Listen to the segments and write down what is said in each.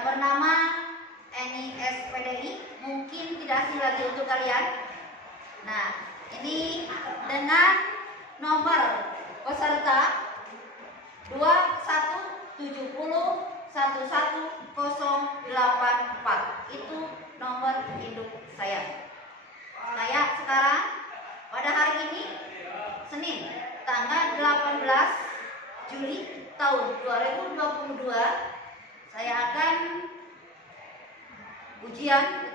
yang bernama NISPDI mungkin tidak asing lagi untuk kalian. Nah, ini dengan nomor peserta 21701184. Itu nomor induk saya. Saya sekarang pada hari ini Senin tanggal 18 Juli tahun 2022 saya akan ujian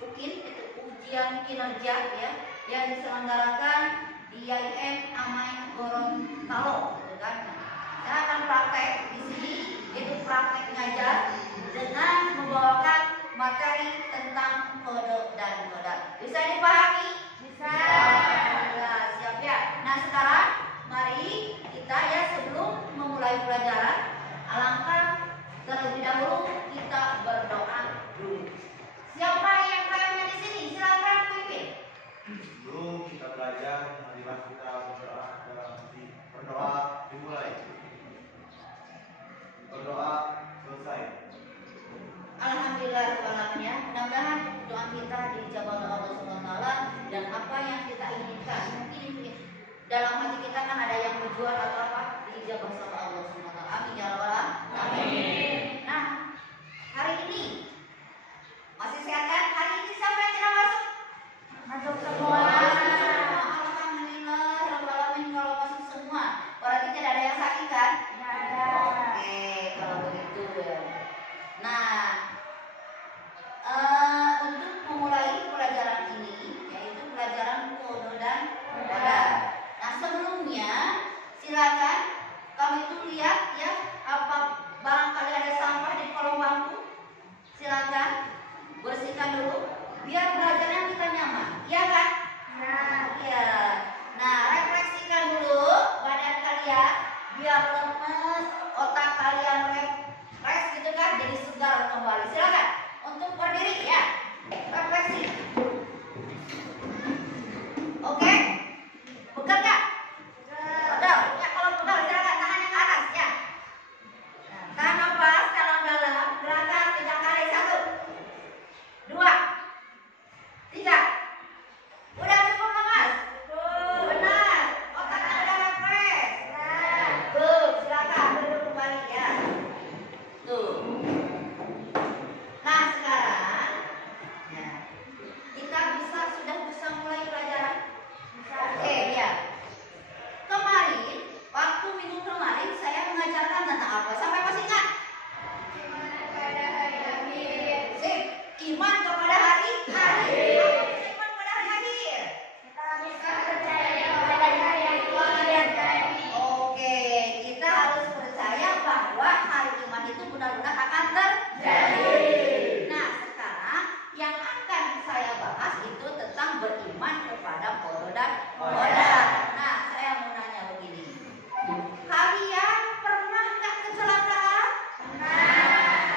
UKIN, itu ujian kinerja ya, yang diselenggarakan di IAIN Amai Gorontalo, gitu kan. Saya akan praktek di sini, itu praktek ngajar dengan membawakan materi tentang kode dan kodam. Bisa dipahami? Bisa. Ya, siap ya. Nah, sekarang mari kita ya sebelum memulai pelajaran, alangkah terlebih dahulu kita berdoa dulu. Siapa yang kayaknya di sini? Silakan pimpin. Sebelum kita belajar, marilah kita berdoa dalam hati. Berdoa dimulai. Berdoa selesai. Alhamdulillah ya. Mudah-mudahan doa kita dijawab oleh Allah SWT dan apa yang kita inginkan mungkin dalam hati kita kan ada yang berjuang atau apa dijawab sama Allah SWT. Amin ya rabbal alamin. Amin. Nah, hari ini masih sehat kan? Hari ini siapa yang tidak masuk? Masuk semua. Alhamdulillah rabbal alamin. Kalau masuk semua berarti tidak ada yang sakit kan? Tidak ada. Oke, kalau begitu ya. Nah, untuk memulai pelajaran ini yaitu pelajaran kode dan kodam. Nah, sebelumnya silakan kamu itu lihat ya, apa barangkali ada sampah di kolong bangku. Silakan bersihkan dulu biar belajarnya kita nyaman, iya kan? Nah, iya. Nah, refleksikan dulu badan kalian biar lemes, otak kalian refresh gitu kan, jadi segar kembali. Silakan untuk berdiri ya, refleksi. Oke, pegang nggak? Pegang. Ya, kalau pegang silakan tangannya ke atas ya. Nah, tahan nafas dalam-dalam, gerakan 3 kali. 1, 2, 3. Udah cukup lemas? Benar. Otaknya udah refresh. Tuh, silakan duduk kembali ya. Tuh. Nah, sekarang ya, kita sudah bisa mulai pelajaran. Oke ya. Kemarin, waktu minggu kemarin saya mengajarkan tentang apa? Sampai masih ingat? Iman kepada hari akhir. Sip. Iman kepada hari akhir. Iman pada hari akhir. Kita bisa percaya pada hari yang tua dan kami. Oke, kita harus percaya bahwa hari iman itu benar-benar akan terjadi. Nah, sekarang yang akan saya bahas itu tentang beriman kepada kode dan kodam. Nah, saya mau nanya begini. Kalian pernah nggak kecelakaan? Pernah.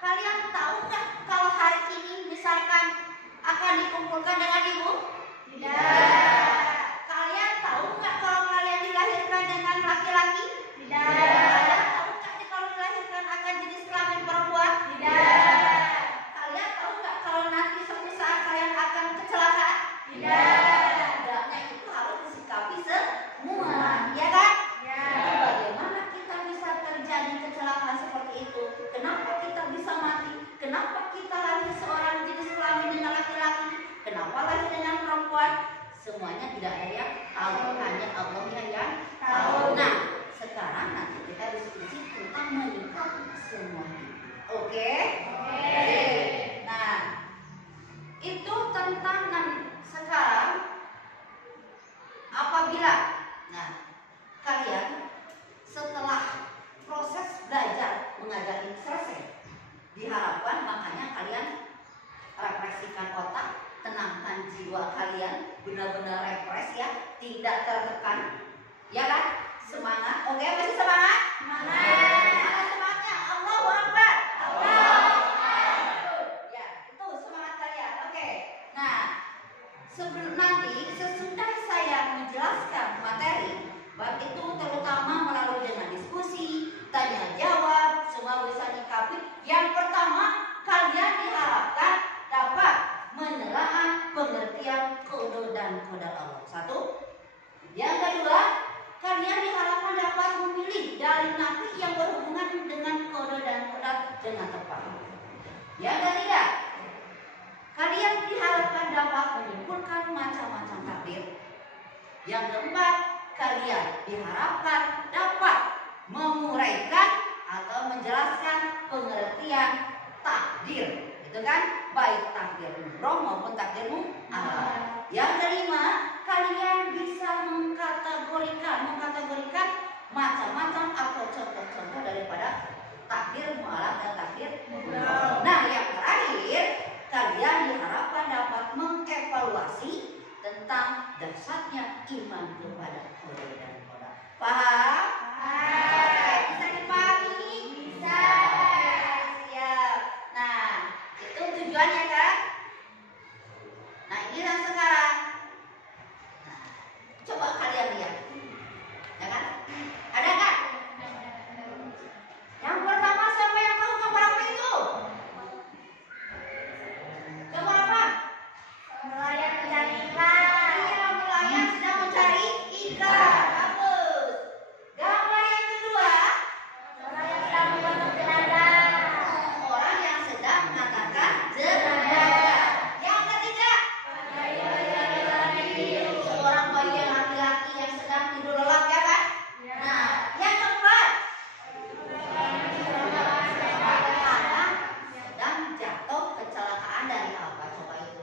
Kalian tahu nggak kalau hari ini misalkan akan dikumpulkan dengan ibu? Tidak. Kalian tahu nggak kalau kalian dilahirkan dengan laki-laki? Tidak. Kalian tahu nggak kalau dilahirkan akan jenis kelamin perempuan? Tidak. Kalian tahu nggak kalau nanti suatu saat kalian akan kecelakaan? Tidak. Tidaknya itu harus disikapi semua, ya kan? Ya. Jadi bagaimana kita bisa terjadi kecelakaan seperti itu? Kenapa kita bisa mati? Kenapa kita lahir seorang jenis kelamin dengan laki-laki? Kenapa lahir dengan perempuan? Semuanya tidak ada yang tahu, hanya Allah yang tahu. Nah, sekarang nanti kita diskusi tentang melihat semua itu. Oke? Oke. Nah, itu tentang sekarang apabila kalian setelah proses belajar mengajar ini selesai, diharapkan makanya kalian refleksikan otak, tenangkan jiwa kalian, benar-benar refresh ya, tidak tertekan, ya kan? Semangat, oke? Masih semangat? Semangat. Mana semangatnya? Allahu Akbar. Allahu Akbar. Ya, itu semangat kalian. Oke. Nah, sebelum nanti sesudah saya menjelaskan materi, baik itu terutama melalui dengan diskusi, tanya jawab, semua bisa dikapi qadar Allah. Satu. Yang kedua, kalian diharapkan dapat memilih dalil naqli yang berhubungan dengan qada dan qadar dengan tepat. Yang ketiga, kalian diharapkan dapat menyimpulkan macam-macam takdir. Yang keempat, kalian diharapkan dapat menguraikan atau menjelaskan pengertian takdir. Itu kan, baik takdir umroh maupun takdir mu'alah. Yang kelima, kalian bisa mengkategorikan macam-macam atau contoh-contoh daripada takdir mu'alah dan takdir umroh. Nah, yang terakhir, kalian diharapkan dapat mengevaluasi tentang dasarnya iman kepada qada dan qadar. Paham? Oke, bisa dipahami? Bisa. Siap. Nah, itu tujuannya kan? Nah, inilah sekarang. Nah, coba kalian lihat. Ya kan? Ada kan? Yang pertama, siapa yang tahu gambar apa itu? Gambar apa? Nelayan mencari ikan. Iya, nelayan sedang mencari ikan. Bagus. Gambar yang kedua, orang yang sedang memotong jenazah. Orang yang sedang mengangkatkan jenazah. Yang ketiga, seorang bayi yang laki-laki yang sedang tidur lelap, ya kan? Nah, yang keempat, anak sedang jatuh kecelakaan dari apa? Coba itu.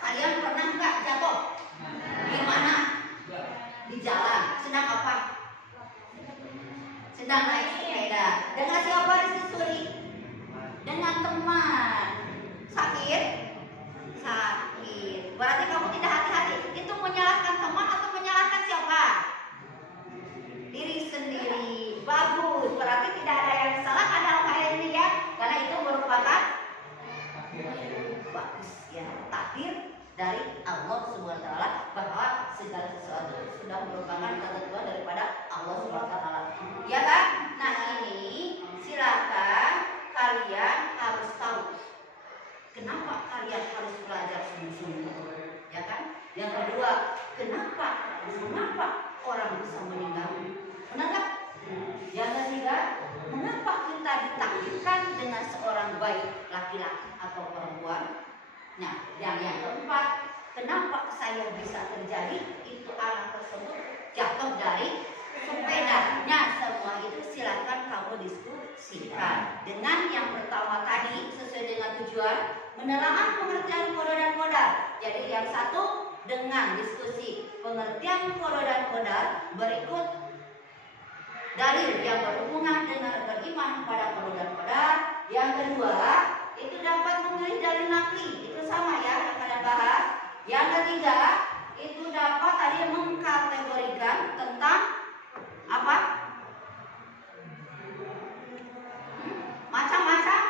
Kalian pernah nggak jatuh? Di mana? Di jalan. Sedang apa? Sedang naik sepeda. Dengan siapa disusuri? Dengan teman. Sakit? Sakit. Berarti kamu tidak hati-hati. Itu menyalahkan teman atau menyalahkan siapa? Diri sendiri. Bagus. Berarti tidak ada yang disalahkan dalam ayat ini ya. Karena itu merupakan bagus ya, takdir dari Allah SWT, bahwa segala sesuatu sudah merupakan ketentuan daripada Allah SWT, ya kan? Nah, ini silakan kalian harus tahu kenapa kalian harus belajar sungguh-sungguh, ya kan? Yang kedua, kenapa orang bisa meninggal? Benar kan? Yang ketiga, mengapa kita ditakdirkan dengan seorang bayi laki-laki atau perempuan? Nah, yang keempat, kenapa saya bisa terjadi itu anak tersebut jatuh dari sepeda? Nah, semua itu silakan kamu diskusikan. Dengan yang pertama tadi sesuai dengan tujuan menelaah pengertian qada dan qadar. Jadi yang satu dengan diskusi pengertian qada dan qadar, berikut dalil yang berhubungan dengan beriman pada qada dan qadar. Yang kedua, itu dapat memilih dalil naqli, itu sama ya yang kalian bahas. Yang ketiga, itu dapat tadi mengkategorikan tentang apa? Macam-macam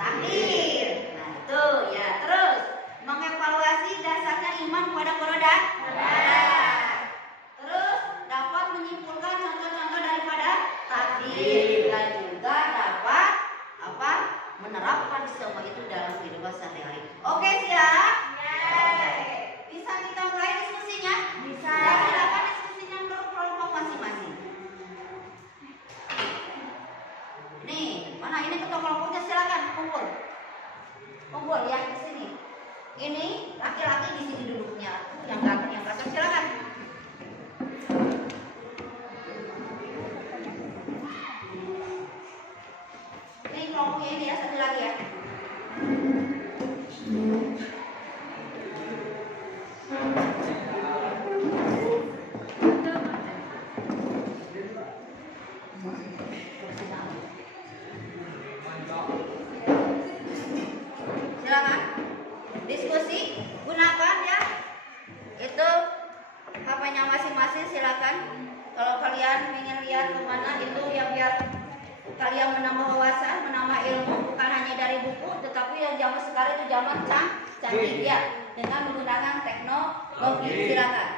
takdir. Nah, itu ya. Terus mengevaluasi dasarnya iman pada qada dan qadar. Terus dapat menyimpulkan contoh-contoh daripada takdir dan juga dapat apa? Menerapkan semua itu dalam kehidupan sehari-hari. Oke, siap? Oke. Bisa kita mulai diskusinya? Bisa. Ya, silakan diskusinya menurut kelompok masing-masing. Nih, mana ini ketua kelompoknya, silakan kumpul. Kumpul ya di sini. Ini laki-laki di sini duduknya. Yang ganteng silakan. Ini kelompoknya ini ya, satu lagi ya. Silakan diskusi, gunakan ya itu HP-nya masing-masing, silakan. Kalau kalian ingin lihat kemana itu ya, biar kalian menambah wawasan, menambah ilmu, bukan hanya dari buku, tetapi yang zaman sekarang itu zaman canggih ya, dengan menggunakan teknologi. Silakan.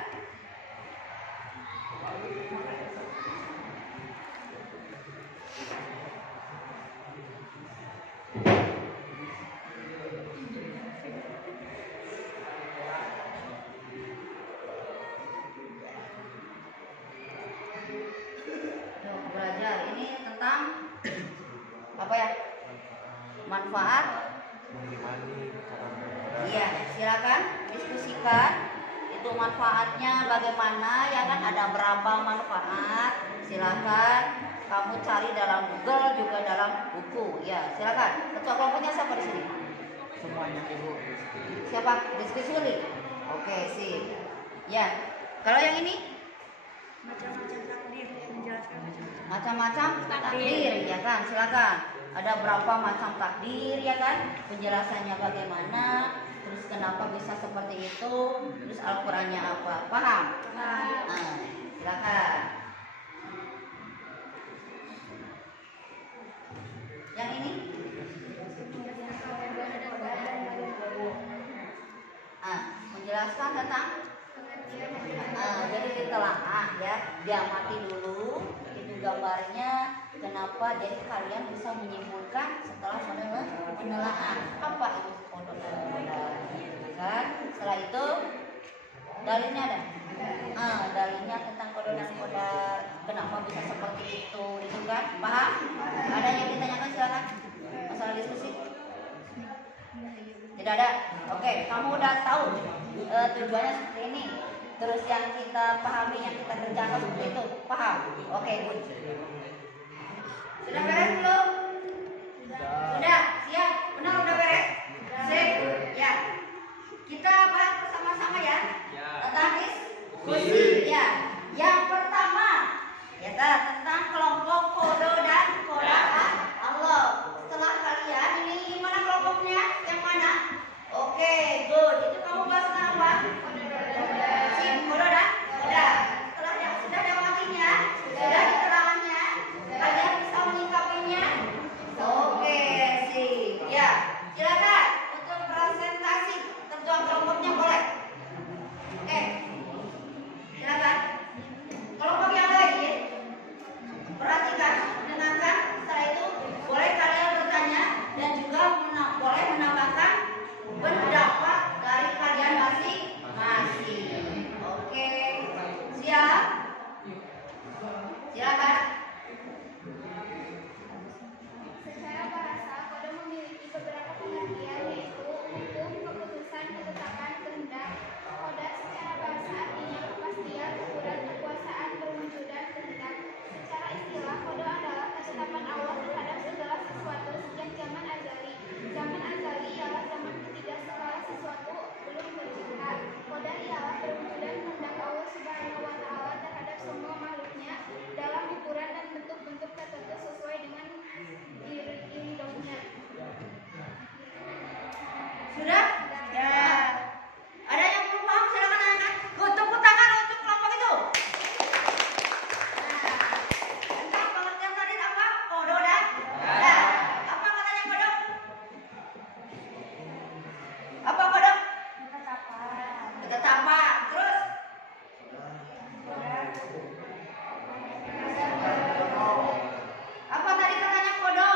Apa ya? Manfaat. Iya, silakan diskusikan. Itu manfaatnya bagaimana ya kan? Ada berapa manfaat? Silakan kamu cari dalam Google juga dalam buku. Ya, silakan. Ketua kelompoknya siapa di sini? Semuanya Ibu. Siapa? Diskusi. Oke, sip. Ya. Kalau yang ini? Macam-macam takdir, menjelaskan Macam-macam takdir, ya kan? Silakan. Ada berapa macam takdir, ya kan? Penjelasannya bagaimana? Terus kenapa bisa seperti itu? Terus Al-Qur'annya apa? Paham? Nah, silakan. Yang ini? Menjelaskan tentang jadi ditelaah ya, diamati dulu itu gambarnya, kenapa, jadi kalian bisa menyimpulkan setelah penelaah apa itu kodok dan kodar kan. Setelah itu dalilnya ada, dalilnya tentang kodok dan kodar, kenapa bisa seperti itu kan, paham? Ada yang ditanyakan, silakan. Masalah diskusi tidak ada. Oke, kamu udah tahu tujuannya seperti ini. Terus yang kita pahami, yang kita kerjakan seperti itu, paham? Oke, good. Sudah beres belum? Sudah, siap? Benar udah beres? Sip, ya. Kita bahas bersama-sama ya. Tentang diskusi. Ya. Yang pertama, ya tentang kelompok kodo dan kodaan Allah. Setelah kalian ini mana kelompoknya? Yang mana? Oke, good. Itu kamu bahas apa? Kodo dan kodar. Setelah yang sudah lewatinya, sudah diterangnya, kalian bisa menyikapinya. Oke, sip. Ya, silakan untuk presentasi ketua kelompoknya boleh. Oke, silakan. Kelompok yang lain, perhatikan, dengarkan. Setelah itu boleh kalian bertanya dan juga boleh menambahkan pendapat dari kalian masing-masing. Oke, siap? Silakan. Secara bahasa, kode memiliki beberapa pengertian, yaitu hukum, keputusan, ketetapan, kehendak. Kode secara bahasa artinya kepastian, ukuran, kekuasaan, berwujudan, kehendak. Secara istilah, kode adalah ketetapan Allah terhadap segala sesuatu sejak zaman azali. Zaman azali ialah zaman ketika segala sesuatu belum tercipta. Kode ialah perwujudan kehendak Allah Subhanahu wa Ta'ala terhadap semua makhluknya dalam ukuran dan bentuk-bentuk tertentu sesuai dengan iridahnya. Sudah? Ya. Ada yang belum paham? Silakan tanyakan. Tepuk tangan untuk kelompok itu. Nah, tentang pengertian tadi apa? Kodo dan kodar. Apa katanya kodo? Apa kodo? Ketetapan. Terus? Apa tadi katanya kodo?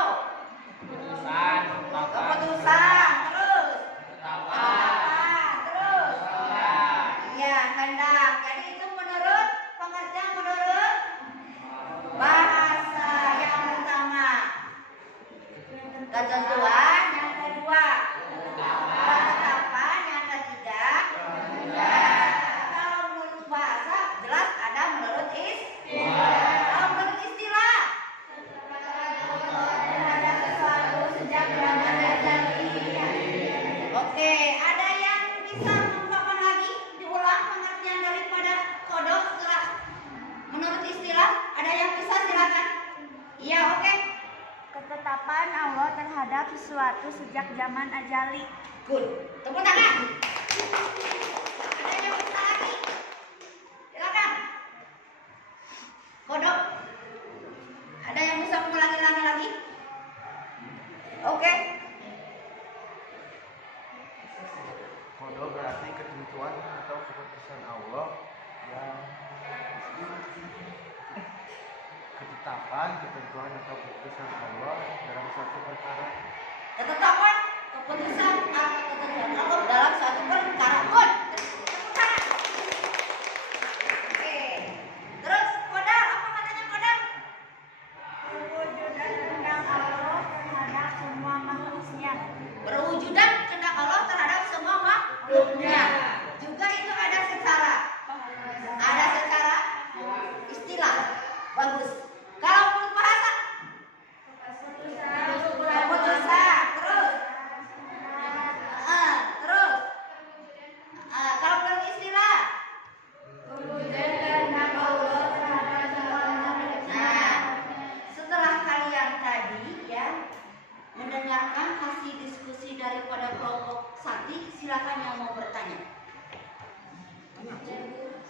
Keputusan. Terus? Ketetapan. Terus? Iya, kehendak. Jadi itu menurut pengertian menurut bahasa yang pertama. Ketentuan yang kedua. Ketetapan yang ketiga. Kalau menurut bahasa jelas ada menurut kalau menurut istilah ada sesuatu sejak zaman azali. Oke, ada yang bisa mengungkapkan lagi, diulang pengertian daripada kodok setelah menurut istilah? Ada yang bisa, silakan. Iya, oke. Ketetapan Allah terhadap sesuatu sejak zaman azali. Good. Tepuk tangan. Ada yang bisa lagi? Silakan. Kodok. Ada yang bisa mengulangi lagi? Oke. Kodo berarti ketentuan atau keputusan Allah yang ketetapan, ketentuan atau keputusan Allah dalam suatu perkara. Ketetapan, keputusan atau ketentuan Allah dalam suatu perkara. Good. Tepuk tangan. Oke. Terus kodar, apa katanya kodar? Perwujudan kehendak Allah daripada kelompok Santi, silakan yang mau bertanya.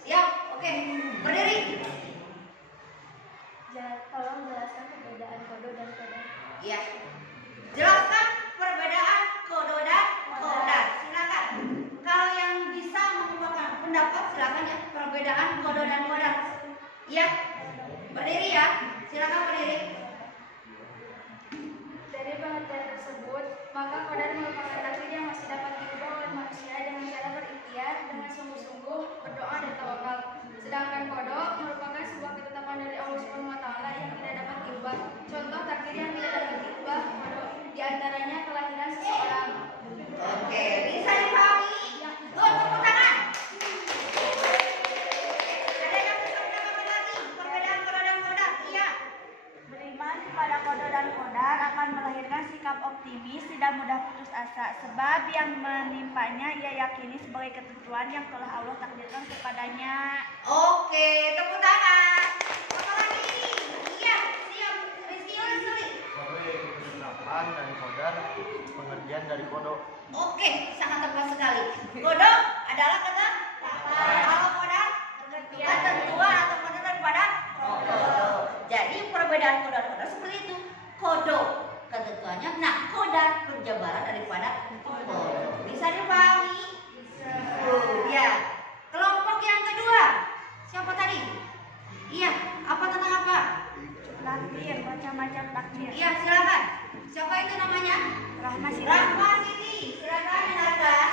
Siap, oke, berdiri. Tolong jelaskan perbedaan kodo dan kodar. Iya. Jelaskan perbedaan kodo dan kodar. Silakan. Kalau yang bisa mengungkapkan pendapat silakan ya. Perbedaan kodo dan kodar. Iya. Berdiri ya. Silakan berdiri. Dari pengertian tersebut, maka kodar merupakan takdir yang masih dapat diubah oleh manusia dengan cara berikhtiar, dengan sungguh-sungguh, berdoa dan tawakal. Sedangkan kodo merupakan sebuah ketetapan dari Allah Subhanahu wa taala yang tidak dapat diubah. Contoh takdir yang tidak dapat diubah kodo di antaranya kelahiran seseorang. Oke, bisa dipahami? Tuh, tepuk tangan. Ada yang bisa menambahkan lagi perbedaan kodo dan kodar? Iya. Beriman kepada kodo dan kodar akan melahirkan sikap optimis, tidak mudah putus asa, sebab yang menimpanya ia yakini sebagai ketentuan yang telah Allah takdirkan kepadanya. Oke, tepuk tangan. Apa lagi? Iya, siap. Rizky, Rizky. Kodo yaitu ketetapan dan kodar pengertian dari kodo. Oke, sangat tepat sekali. Kodo adalah kata kalau kodar ketentuan atau kata daripada kodo. Jadi perbedaan kodo dan kodar seperti itu. Kodo ketentuannya, nah kodar penjabaran daripada kodo. Bisa dipahami? Ya. Kelompok yang kedua, siapa tadi? Iya, apa tentang apa? Takdir, macam-macam takdir. Iya, silakan. Siapa itu namanya? Rahma Siti. Rahma Siti. Silakan dengarkan.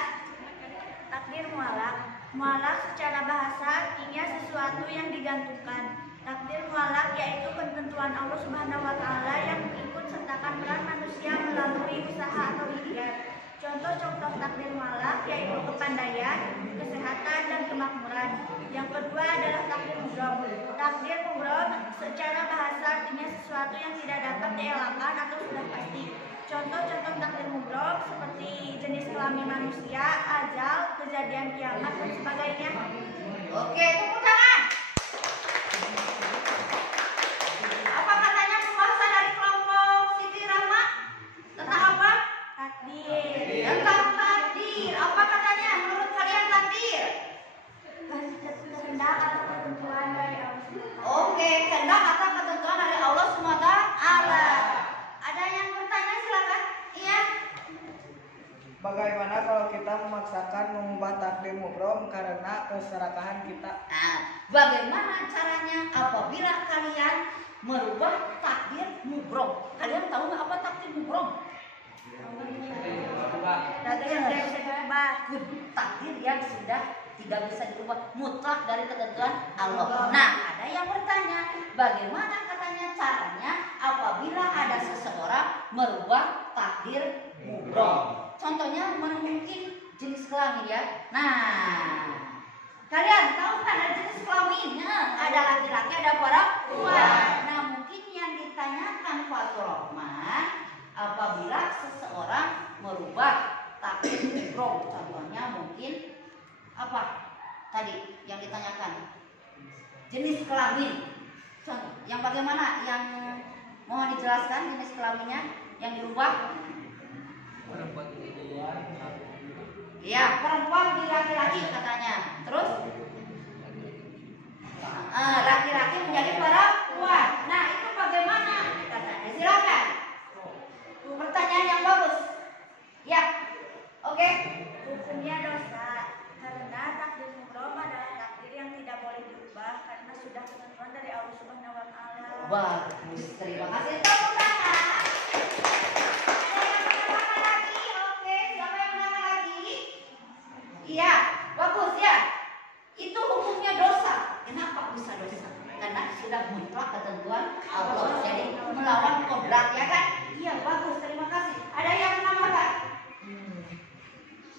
Takdir mualak. Mualak secara bahasa artinya sesuatu yang digantungkan. Takdir mualak yaitu ketentuan Allah Subhanahu wa taala yang mengikut sertakan peran manusia melalui usaha atau ikhtiar. Contoh-contoh takdir mualak yaitu kepandaian, kesehatan, dan kemakmuran. Yang kedua adalah takdir mubrom. Takdir mubrom secara bahasa artinya sesuatu yang tidak dapat dielakkan atau sudah pasti. Contoh-contoh takdir mubrom seperti jenis kelamin manusia, ajal, kejadian kiamat, dan sebagainya. Oke, tepuk tangan. Apa katanya pembahasan dari kelompok Siti Rahma? Tentang apa? Takdir. Tentang takdir. Apa katanya menurut kalian takdir? Kehendak atau ketentuan dari Allah. Oke, kehendak atau ketentuan dari Allah SWT. Ada yang bertanya silakan. Iya. Bagaimana kalau kita memaksakan mengubah takdir mubrom karena keserakahan kita? Nah, bagaimana caranya apabila kalian merubah takdir mubrom? Kalian tahu nggak apa takdir mubrom? Takdir yang tidak bisa diubah. Takdir yang sudah tidak bisa diubah, mutlak dari ketentuan Allah. Nah, ada yang bertanya, bagaimana katanya caranya apabila ada seseorang merubah takdir mubrom? Contohnya mungkin jenis kelamin ya. Nah, kalian tahu kan ada jenis kelamin? Ada laki-laki, ada perempuan. Nah, mungkin yang ditanyakan Fatur Rahman, apabila seseorang merubah takdir mubrom, contohnya mungkin apa tadi yang ditanyakan? Jenis kelamin. Contoh, yang bagaimana? Yang mohon dijelaskan jenis kelaminnya yang dirubah? Ya, perempuan di laki-laki katanya. Terus laki-laki menjadi perempuan. Nah, itu bagaimana katanya? Silakan. Pertanyaan yang bagus. Ya. Oke. Hukumnya dosa karena takdir mubrom adalah takdir yang tidak boleh diubah karena sudah ketentuan dari Allah Subhanahu wa taala. Bagus. Terima kasih. Tepuk tangan. Ada yang menambahkan lagi? Oke, siapa yang menambah lagi? Iya, bagus ya. Itu hukumnya dosa. Kenapa bisa dosa? Karena sudah mutlak ketentuan Allah. Jadi melawan kodrat ya kan? Iya, bagus. Terima kasih. Ada yang menambahkan?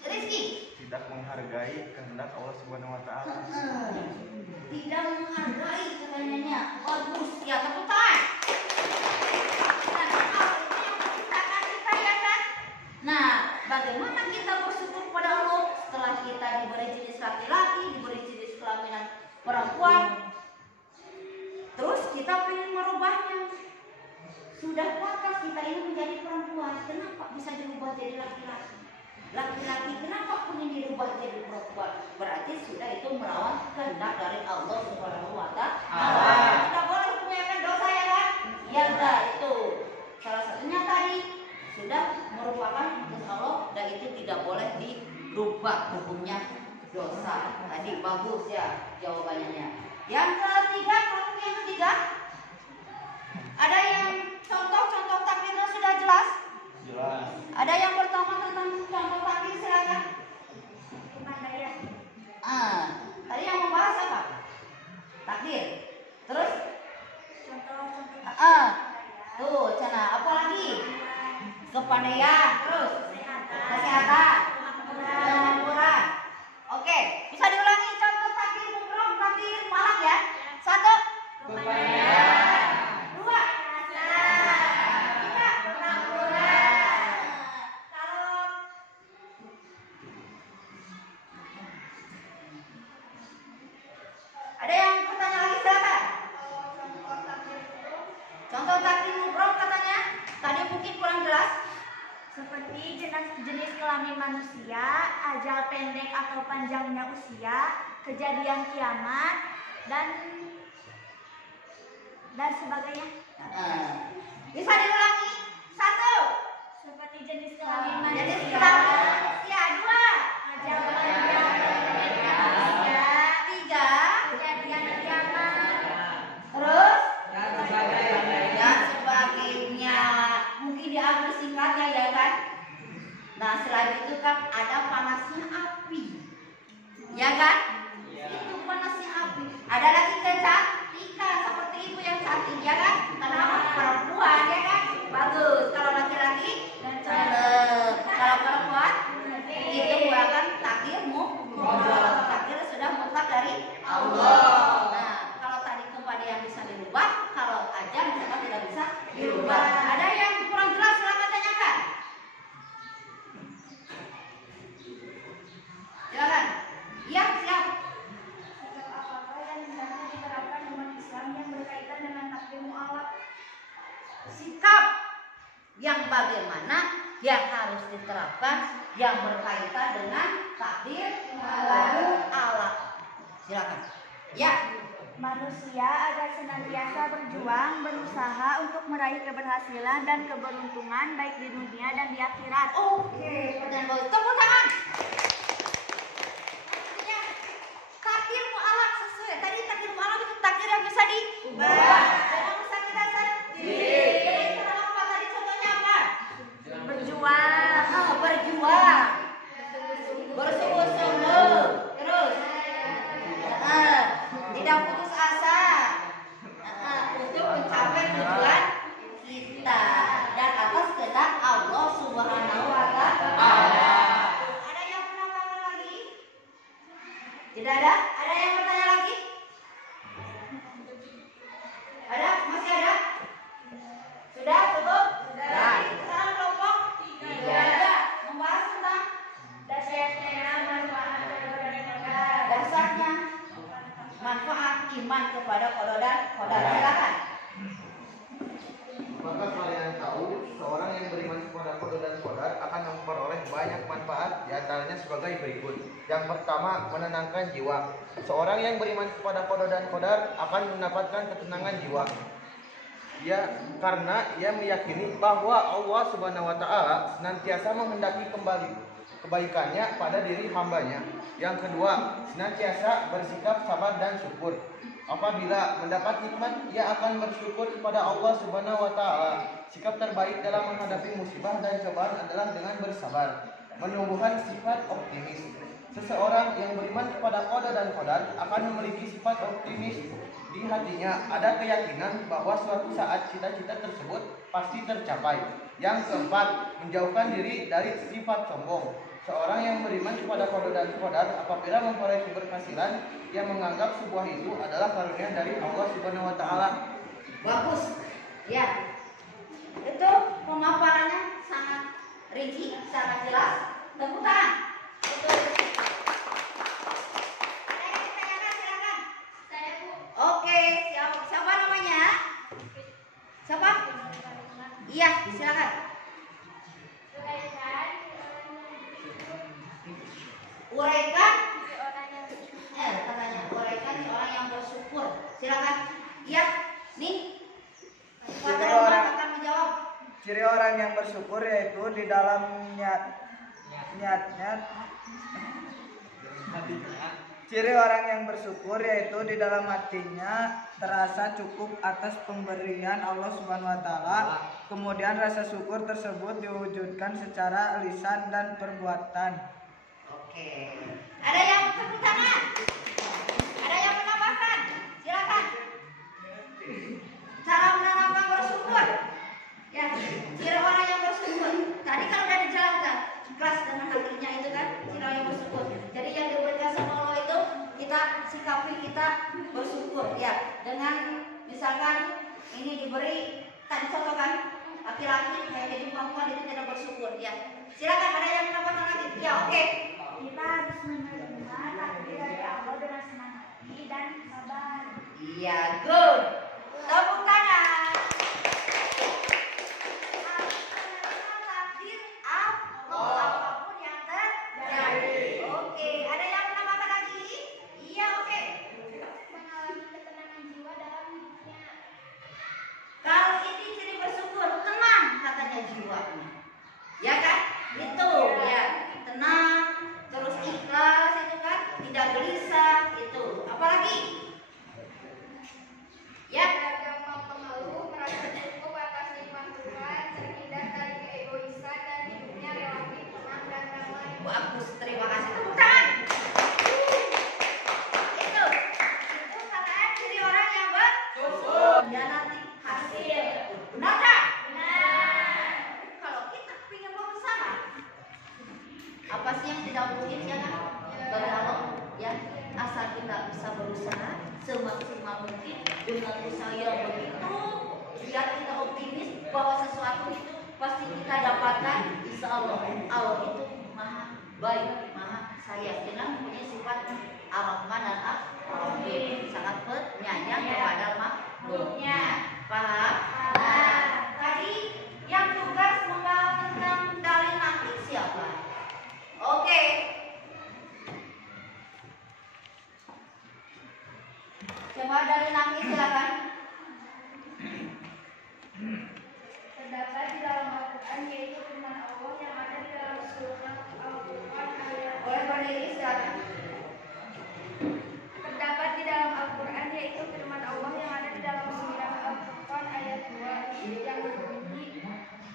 Rizky. Tidak menghargai kehendak Allah Subhanahu wa taala. Tidak menghargai katanya. Bagus ya, tepuk tangan. Nah, Allah itu yang menciptakan kita ya kan? Nah, bagaimana kita bersyukur kepada Allah setelah kita diberi jenis laki-laki, diberi jenis kelaminan perempuan, terus kita ingin merubahnya. Sudah pantas kita ini menjadi perempuan, kenapa bisa dirubah jadi laki-laki? laki-laki, kenapa pengen dirubah jadi perempuan? Berarti sudah itu melawan kehendak dari Allah Subhanahu wa Ta'ala. Tidak boleh hukumnya dosa ya kan? Ya enggak, itu salah satunya tadi sudah merupakan hukum Allah dan itu tidak boleh dirubah hukumnya dosa. Tadi bagus ya jawabannya. Yang ketiga, kelompok yang ketiga, ada yang contoh-contoh takdirnya sudah jelas? Jelas. Ada yang pertama tentang contoh takdir, silakan. Tadi yang membahas apa? Takdir. Terus? Tuh, cina. Apa lagi? Kepandaian. Terus? Kesehatan. Kemampuan. Oke, bisa diulangi contoh takdir mukrom, takdir malak ya. 1. Kepandaian. 2. Ada yang bertanya lagi, silakan. Contoh takdir mukrom katanya tadi mungkin kurang jelas. Seperti jenis kelamin manusia, ajal pendek atau panjangnya usia, kejadian kiamat, dan sebagainya. Bisa diulangi. 1. Seperti jenis kelamin Jadi manusia, ya 2. ajal panjang atau pendeknya usia, 3. kejadian kiamat. Terus dan sebagainya. Mungkin diambil singkatnya ya kan. Nah selain itu kan ada panasnya api, ya kan? Itu panasnya api. Ada lagi kecantikan seperti ibu yang cantik, ya kan? Karena perempuan, ya kan? Bagus. Kalau laki-laki cakep. Kalau perempuan itu bukan takdirmu. Takdir sudah mutlak dari Allah. Nah kalau tadi kepada yang bisa dirubah, kalau aja misalkan tidak bisa dirubah. Ada yang kurang jelas, silakan tanyakan. Silakan. Iya, siap. Sikap apakah yang hendaknya diterapkan umat Islam yang berkaitan dengan takdir mu'alaf? Sikap yang bagaimana yang harus diterapkan yang berkaitan dengan takdir mu'alaf. Silakan. Ya. Manusia agar senantiasa berjuang, berusaha untuk meraih keberhasilan dan keberuntungan baik di dunia dan di akhirat. Oke, pertanyaan bagus. Tepuk tangan. Maksudnya takdir mu'alaf sesuai. Tadi takdir mu'alaf itu takdir yang bisa diubah. Jangan bisa kita sendiri. Jadi kenapa tadi contohnya apa? Berjuang. Berjuang. Bersungguh-sungguh. Terus. Tidak putus asa. Untuk mencapai tujuan kita dan atas kehendak Allah Subhanahu wa Ta'ala. Ada yang menambahkan lagi? Tidak ada? Ada yang bertanya lagi? Ada? Masih ada? Sudah cukup? Sudah. Sekarang kelompok? Tidak. Membahas tentang dasarnya manfaat iman kepada qada dan qadar. Silakan. Maka kalian tahu seorang yang beriman kepada qada dan qadar akan memperoleh banyak manfaat, di antaranya sebagai berikut. Yang pertama, menenangkan jiwa. Seorang yang beriman kepada qada dan qadar akan mendapatkan ketenangan jiwa. Karena ia meyakini bahwa Allah Subhanahu wa Ta'ala senantiasa menghendaki kembali kebaikannya pada diri hambanya. Yang kedua, senantiasa bersikap sabar dan syukur. Apabila mendapat nikmat, ia akan bersyukur kepada Allah Subhanahu wa Ta'ala. Sikap terbaik dalam menghadapi musibah dan cobaan adalah dengan bersabar. Menumbuhkan sifat optimis. Seseorang yang beriman kepada qada dan qadar akan memiliki sifat optimis di hatinya. Ada keyakinan bahwa suatu saat cita-cita tersebut pasti tercapai. Yang keempat, menjauhkan diri dari sifat sombong. Seorang yang beriman kepada qada dan qadar apabila memperoleh keberhasilan, ia menganggap sebuah itu adalah karunia dari Allah Subhanahu wa Ta'ala. Bagus. Ya. Itu pemaparannya sangat rinci, sangat jelas. Tepuk tangan. Betul. Ada yang ditanyakan, silakan. Saya Bu. Oke, siapa namanya? Siapa? Iya, silakan. Berkaitan Uraikan Orang yang katanya uraikan orang yang bersyukur. Silakan. Iya, nih. Pak Rahmat akan menjawab. Ciri orang yang bersyukur yaitu di dalam Ciri orang yang bersyukur yaitu di dalam hatinya terasa cukup atas pemberian Allah Subhanahu wa taala. Kemudian rasa syukur tersebut diwujudkan secara lisan dan perbuatan. Oke. Ada yang tepuk tangan? Ada yang menambahkan? Silakan. Cara menanamkan bersyukur. Ya, ciri orang yang bersyukur. Tadi kan udah dijelaskan, ikhlas dengan hatinya itu kan ciri orang yang bersyukur. Jadi yang diberikan sama Allah itu kita sikapi, kita bersyukur ya. Dengan misalkan ini diberi tadi contoh kan laki-laki kayak jadi perempuan itu tidak bersyukur ya. Silakan ada yang menambahkan lagi? Ya, oke. Kita harus menerima takdir dari Allah dengan senang hati dan sabar. Iya, good. Tepuk tangan. Harus menerima takdir Allah apapun yang terjadi. Oke, ada yang menambahkan lagi? Iya, oke. mengalami ketenangan jiwa dalam hidupnya. Kalau ini ciri bersyukur, tenang katanya jiwanya. Ya kan? Itu ya, tenang, terus ikhlas itu kan, tidak gelisah itu. Apalagi? Ya. Gampang pemalu, merasa cukup atas nikmat Tuhan, terhindar dari keegoisan dan hidupnya relatif tenang dan damai. Bagus, terima kasih. Tepuk tangan. Itu katanya ciri orang yang bersyukur. Dan nanti hasil. Benar tak? Benar. Kalau kita ingin berusaha, apa sih yang tidak mungkin ya kan? Bagi Allah, ya. Asal kita bisa berusaha semaksimal mungkin dengan usaha yang begitu, biar kita optimis bahwa sesuatu itu pasti kita dapatkan. Insya Allah, Allah itu maha baik, maha sayang dengan mempunyai sifat Ar-Rahman dan Ar-Rahim, sangat penyayang kepada makhluknya. Paham? Nah, tadi yang tugas membahas tentang dalil nakil siapa? Oke. Coba dalil nakil silakan. Terdapat di dalam Al-Quran yaitu firman Allah yang ada di dalam surat Al-Quran ayat. Boleh berdiri silakan. Terdapat di dalam Al-Quran yaitu firman Allah yang ada di dalam surat Al-Quran ayat 2 yang berbunyi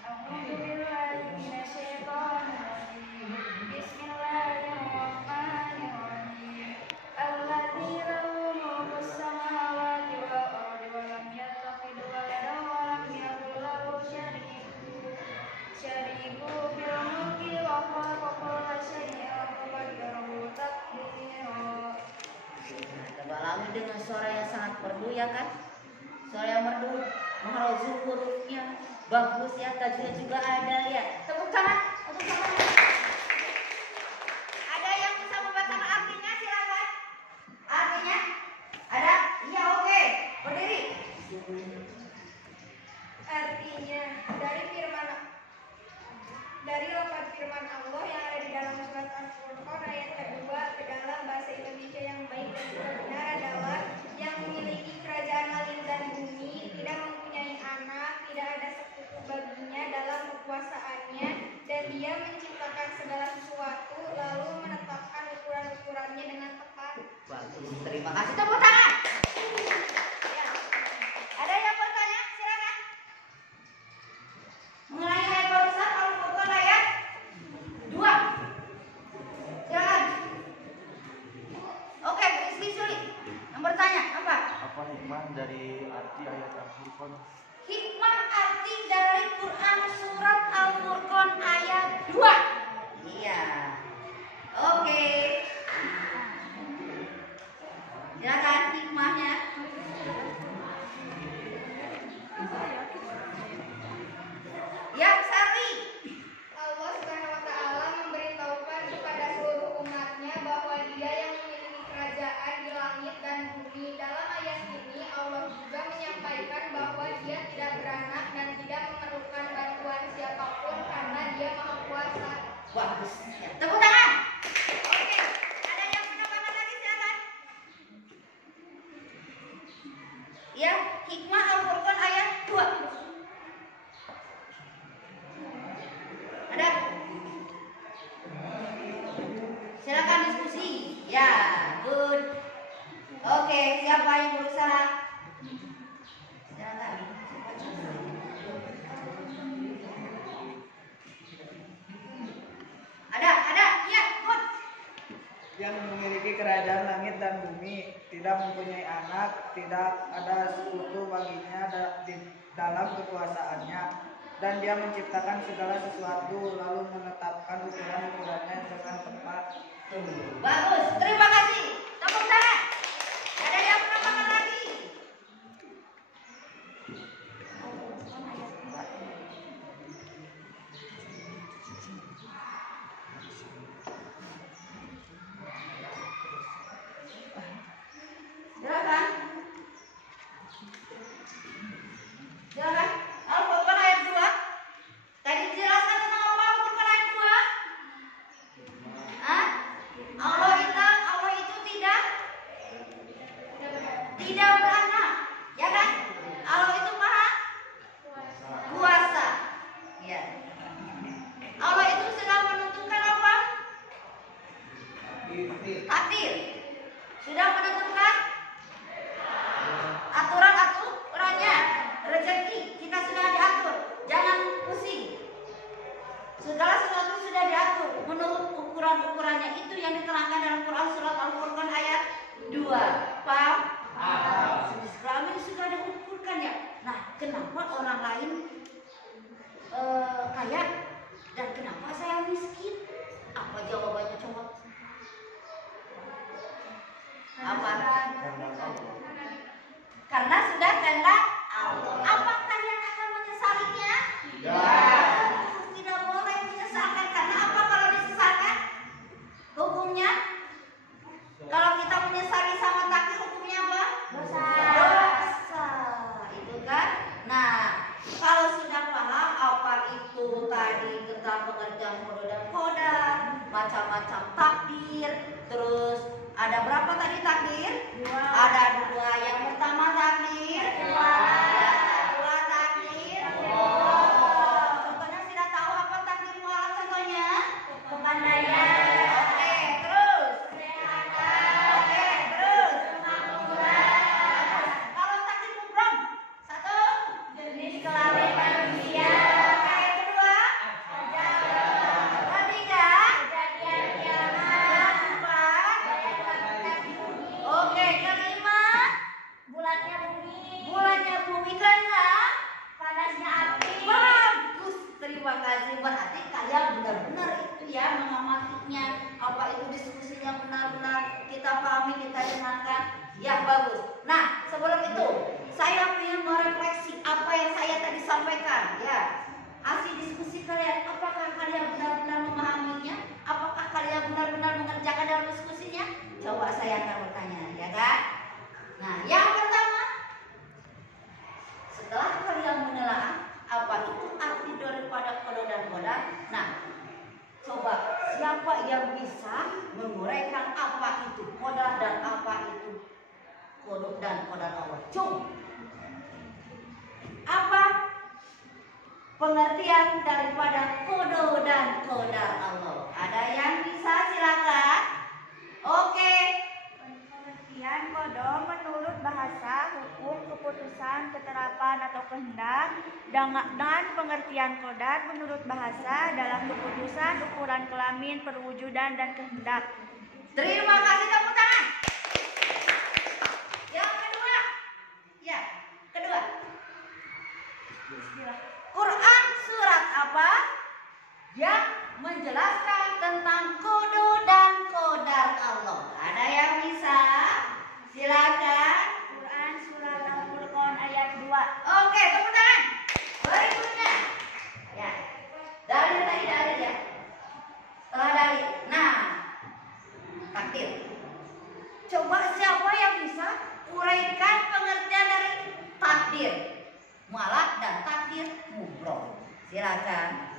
A'udzubillahi minasyaitonir rajim. Bismillahirrahmanirrahim. Alladzi lahu mulkus samawati wal ardi wa lam yattakhidh waladan wa lam yakul lahu syarikun fil mulki wa khalaqa kulla syai'in wa qaddarahu taqdira. Coba lagi dengan suara yang sangat merdu ya kan? Suara yang merdu, mengharazu hurufnya bagus ya, tajwid juga ada ya. Tepuk tangan, tepuk tangan. Ada yang bisa membacakan artinya silakan. Artinya? Ada? Iya, oke. Berdiri. Artinya dari lafaz firman Allah yang ada di dalam surat Al-Furqan ayat kedua ke dalam bahasa Indonesia yang baik dan juga benar adalah yang memiliki kerajaan langit dan bumi, tidak mempunyai anak, tidak ada sekutu baginya dalam kekuasaannya, dan dia menciptakan segala sesuatu lalu menetapkan ukuran-ukurannya dengan tepat. Bagus, terima kasih. Tepuk tangan. Ya. Ada yang bertanya? Silakan. Mengenai ayat barusan Al-Furqan ayat 2. Ya, good. Oke, siapa yang berusaha? Silakan. Ada, ya, good. Yang memiliki kerajaan langit dan bumi, tidak mempunyai anak, tidak ada sekutu baginya di dalam kekuasaannya, dan dia menciptakan segala sesuatu lalu menetapkan ukuran-ukurannya dengan tepat. Bagus, terima kasih. Tepuk tangan. Ada yang menambahkan lagi? Silakan. Silakan. Al-Furqan ayat 2. Tadi dijelaskan tentang apa Al-Furqan ayat 2? Hah? Allah itu tidak beranak, ya kan? Allah itu maha kuasa. Ya. Allah itu sedang menentukan apa? Takdir. Sudah menentukan aturannya. Rezeki kita sudah diatur. Jangan pusing. Segala sesuatu sudah diatur menurut ukuran-ukurannya. Itu yang diterangkan dalam Quran surat Al-Furqan ayat 2. Paham? Kelamin sudah diukurkan ya. Nah, kenapa orang lain kaya dan kenapa saya miskin? Apa jawabannya coba? Apa? Karena sudah kehendak Allah. Apakah kalian akan menyesalinya? Tidak boleh menyesalkan. Karena apa kalau disesalkan? Hukumnya? Kalau kita menyesali sama takdir, hukumnya apa? Dosa. Itu kan? Nah, kalau sudah paham apa itu tadi tentang pengertian kodo dan kodar, macam-macam takdir, terus ada berapa tadi takdir? 2. Ada 2. Yang pertama takdir 2 takdir. Contohnya sudah tahu apa takdir mualaf contohnya? Kepandaian. Oke, terus. Oke, terus. Kalau takdir mubrom, 1. Jenis kelamin manusia. Oke, kedua. Ketiga. Kejadian kiamat. Keempat. Oke, kelima. Bulannya bumi karena panasnya api. Bagus, terima kasih. Berarti kalian benar-benar itu ya mengamatinya. Apa itu diskusinya benar-benar kita pahami, kita dengarkan. Ya, bagus. Nah, sebelum itu saya ingin merefleksi apa yang saya tadi sampaikan. Ya, hasil diskusi kalian. Apakah kalian benar-benar memahaminya? Apakah kalian benar-benar mengerjakan dalam diskusinya? Coba saya akan bertanya, ya kan? Nah, yang pertama, setelah kalian menelaah apa itu arti daripada kodo dan kodar, nah, coba siapa yang bisa menguraikan apa itu kodar dan apa itu kodo dan kodar Allah? Coba. Apa pengertian daripada kodo dan kodar Allah? Ada yang bisa? Silakan. Oke. Pengertian kodo menurut bahasa, hukum, keputusan, keterapan atau kehendak, dan pengertian kodar menurut bahasa dalam keputusan, ukuran kelamin, perwujudan dan kehendak. Terima kasih, tepuk tangan. Yang kedua. Ya, kedua. Quran surat apa yang menjelaskan tentang kodo dan kodar Allah? Ada yang bisa? Silakan. Quran surat Al-Furqan ayat 2. Oke, tepuk tangan. Berikutnya. Ya. Dalil ya. Setelah dalil. Nah, takdir. Coba siapa yang bisa uraikan pengertian dari takdir mualaf dan takdir mubrom? Silakan.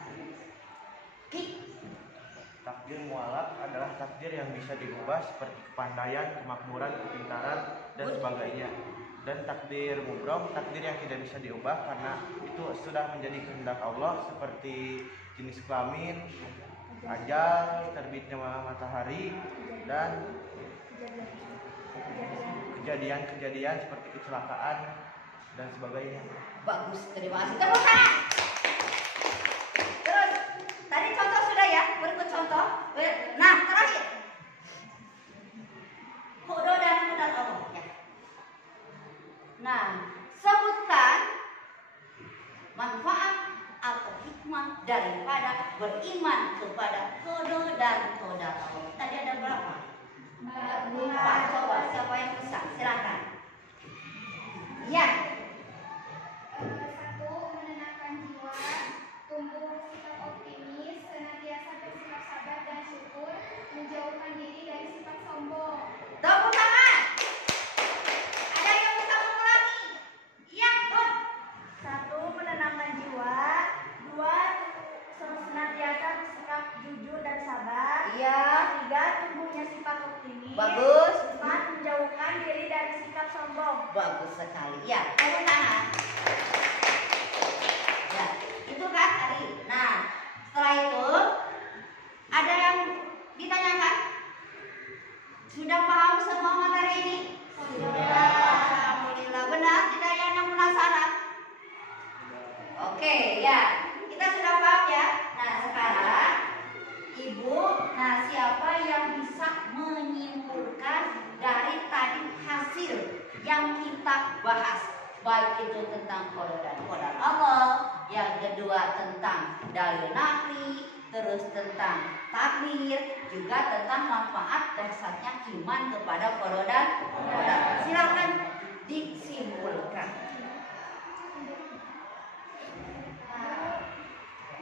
Takdir mualaf adalah takdir yang bisa diubah seperti kepandaian, kemakmuran, kepintaran, dan sebagainya. Dan takdir mubrom, takdir yang tidak bisa diubah karena itu sudah menjadi kehendak Allah seperti jenis kelamin, ajal, terbitnya matahari, dan kejadian seperti kecelakaan dan sebagainya. Bagus, terima kasih. Tepuk tangan. Terus, tadi contoh sudah ya, berikut contoh. Nah, terakhir. Qada dan qadar Allah. Ya. Nah, sebutkan manfaat atau hikmah daripada beriman kepada qada dan qadar Allah. Tadi ada berapa? 4. Coba siapa yang bisa? Silakan. Ya. 1. Menenangkan jiwa, tumbuh sikap optimis, senantiasa bersikap sabar dan syukur, menjauhkan diri dari sifat sombong. Tepuk tangan. Ada yang bisa mengulangi? Iya, Bun. 1. Menenangkan jiwa. 2. Senantiasa bersikap jujur dan sabar. Iya. 3. Tumbuhnya sifat optimis. Bagus. 4. Menjauhkan diri dari sikap sombong. Bagus sekali. Ya, tepuk tangan. Ya, itu kan tadi. Nah, setelah itu ada yang ditanyakan? Sudah paham semua materi ini? Sudah. Alhamdulillah. Benar, tidak ada yang penasaran? Oke, ya. Kita sudah paham ya. Nah, sekarang Ibu, nah siapa yang bisa menyimpulkan dari tadi hasil yang kita bahas? Baik itu tentang qada dan qadar Allah, yang kedua tentang dalil naqli, terus tentang takdir, juga tentang manfaat dasarnya iman kepada qada dan qadar. Silakan disimpulkan.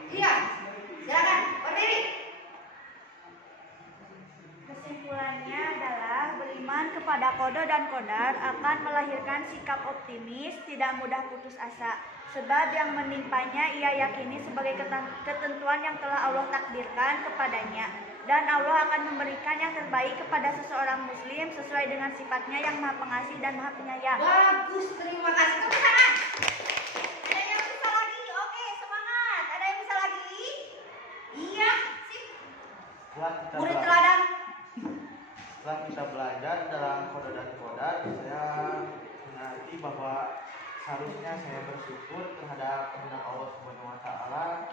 Iya, silakan berdiri. Kesimpulannya adalah beriman kepada qada dan qadar akan melahirkan sikap optimis, tidak mudah putus asa. Sebab yang menimpanya ia yakini sebagai ketentuan yang telah Allah takdirkan kepadanya. Dan Allah akan memberikan yang terbaik kepada seseorang muslim sesuai dengan sifatnya yang maha pengasih dan maha penyayang. Bagus, terima kasih. Tepuk tangan. Ada yang bisa lagi? Oke, semangat. Ada yang bisa lagi? Iya, sip. Murid teladan. Setelah kita belajar dalam qada dan qadar, saya mengerti bahwa seharusnya saya bersyukur terhadap kehendak Allah Subhanahu wa taala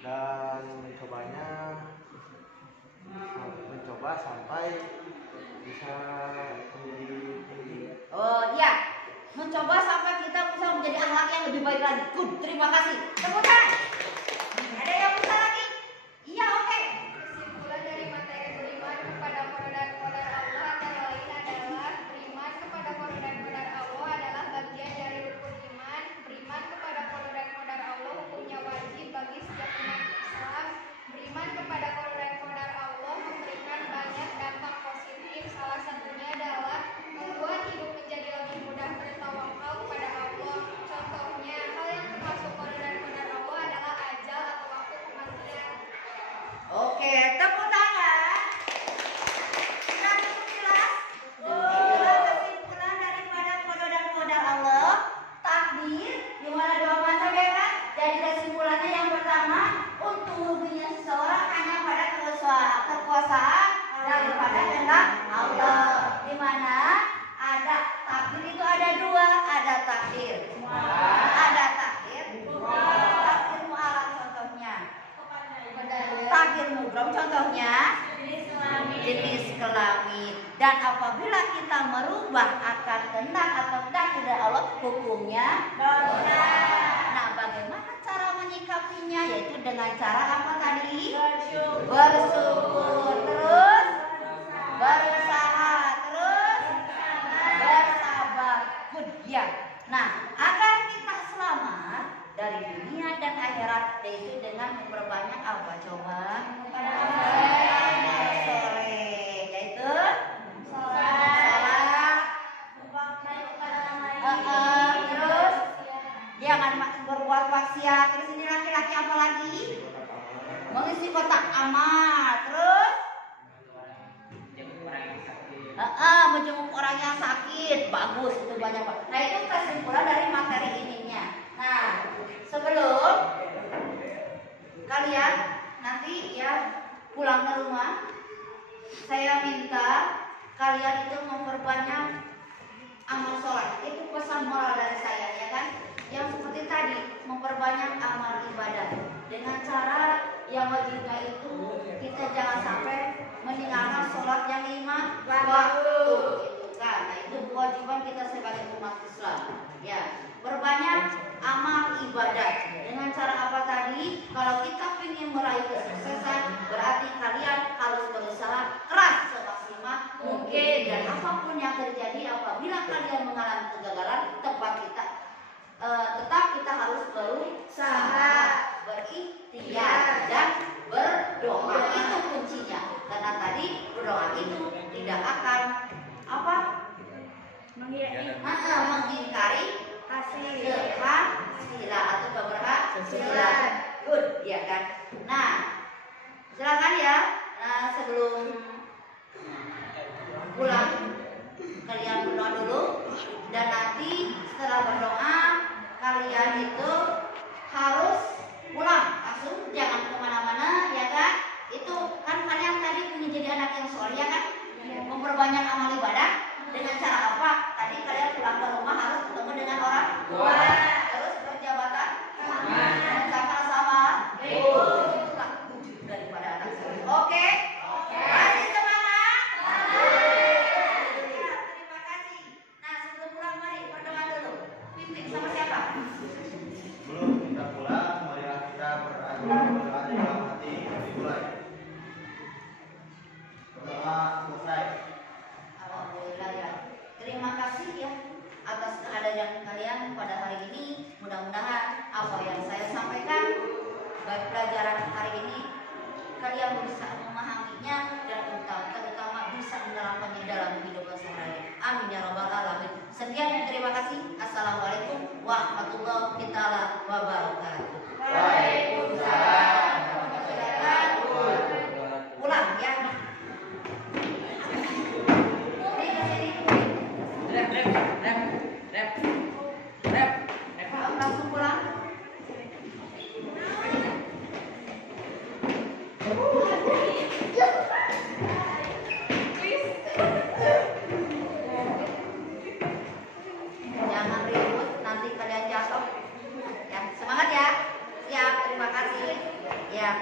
dan mencoba sampai bisa menjadi tinggi. Oh iya, mencoba sampai kita bisa menjadi akhlak yang lebih baik lagi. Good, terima kasih. Tepuk tangan. Ada yang bisa lagi? Iya, oke. Kesimpulan dari materi beriman kepada qada dan qadar Allah antara lain adalah beriman kepada qada dan qadar Allah adalah bagian dari rukun iman. Beriman kepada qada dan qadar Allah hukumnya wajib bagi setiap umat Islam. Beriman kepada qada dan qadar Allah memberikan banyak dampak positif. Salah satunya adalah membuat hidup menjadi lebih mudah bertawakal kepada Allah. Contohnya, hal yang termasuk qada dan qadar Allah adalah ajal atau waktu kematian. Oke, tepuk tangan. Sudah cukup jelas? Itulah kesimpulan daripada qada dan qadar Allah. Takdir, di mana dua mata ya kan? Jadi kesimpulannya yang pertama, untuknya seseorang hanya pada kekuasaan daripada kehendak Allah. Di mana ada takdir itu ada dua, ada takdir. Ada takdir. Takdir mu'alaf contohnya. Takdir mubrom contohnya jenis kelamin. Dan apabila kita merubah akan kehendak atau takdir dari Allah, hukumnya dosa. Nah, bagaimana cara menyikapinya? Yaitu dengan cara apa tadi? Bersyukur, terus berusaha, terus bersabar. Good, ya. Nah, agar kita selamat dari dunia dan akhirat, yaitu dengan memperbanyak apa coba? Amal soleh, yaitu salat, terus jangan berbuat maksiat. Terus ini laki-laki apa lagi? Mengisi kotak amal, terus menjenguk orang yang sakit. Bagus, itu banyak banget. Nah, itu kesimpulan dari materi ininya. Nah, sebelum kalian nanti ya pulang ke rumah, saya minta kalian itu memperbanyak amal sholat. Itu pesan moral dari saya, ya kan? Yang seperti tadi, memperbanyak amal ibadah dengan cara yang wajibnya itu kita jangan sampai meninggalkan sholat yang 5 waktu, gitu kan? Nah, itu kewajiban kita sebagai umat Islam. Ya, berbanyak amal ibadah dengan cara apa tadi? Kalau kita ingin meraih kesuksesan, berarti kalian harus berusaha keras semaksimal mungkin, dan apapun yang terjadi apabila kalian mengalami kegagalan, tetap kita harus berusaha, berikhtiar dan berdoa. Itu kuncinya. Karena tadi berdoa itu tidak akan mengingkari keberhasilan atau keberhasilan. Good, ya kan? Nah, silakan ya. Nah, sebelum pulang kalian berdoa dulu, dan nanti setelah berdoa kalian itu harus pulang langsung, jangan kemana-mana, ya kan? Itu kan kalian tadi ingin jadi anak yang soleh, ya kan? Memperbanyak amal ibadah dengan cara apa? Tadi kalian pulang ke rumah harus ketemu dengan orang tua, terus berjabatan dan sama-sama itulah wujud daripada anak soleh. Oke? Masih semangat? Ya, terima kasih. Nah, sebelum pulang mari berdoa dulu. Pimpin sama siapa? Sebelum kita pulang, marilah kita berdoa dalam hati dimulai. Berdoa selesai. Alhamdulillah ya. Terima kasih ya atas kehadiran kalian pada hari ini. Mudah-mudahan apa yang saya sampaikan baik pelajaran hari ini kalian bisa memahaminya dan terutama bisa menerapkannya dalam hidup sehari-hari. Amin ya rabbal alamin. Sekian, terima kasih. Assalamualaikum warahmatullahi wabarakatuh. Waalaikumsalam. Silakan pulang ya. Langsung pulang. Jangan ribut, nanti kalian jatuh. Ya, semangat ya. Ya, terima kasih. Ya.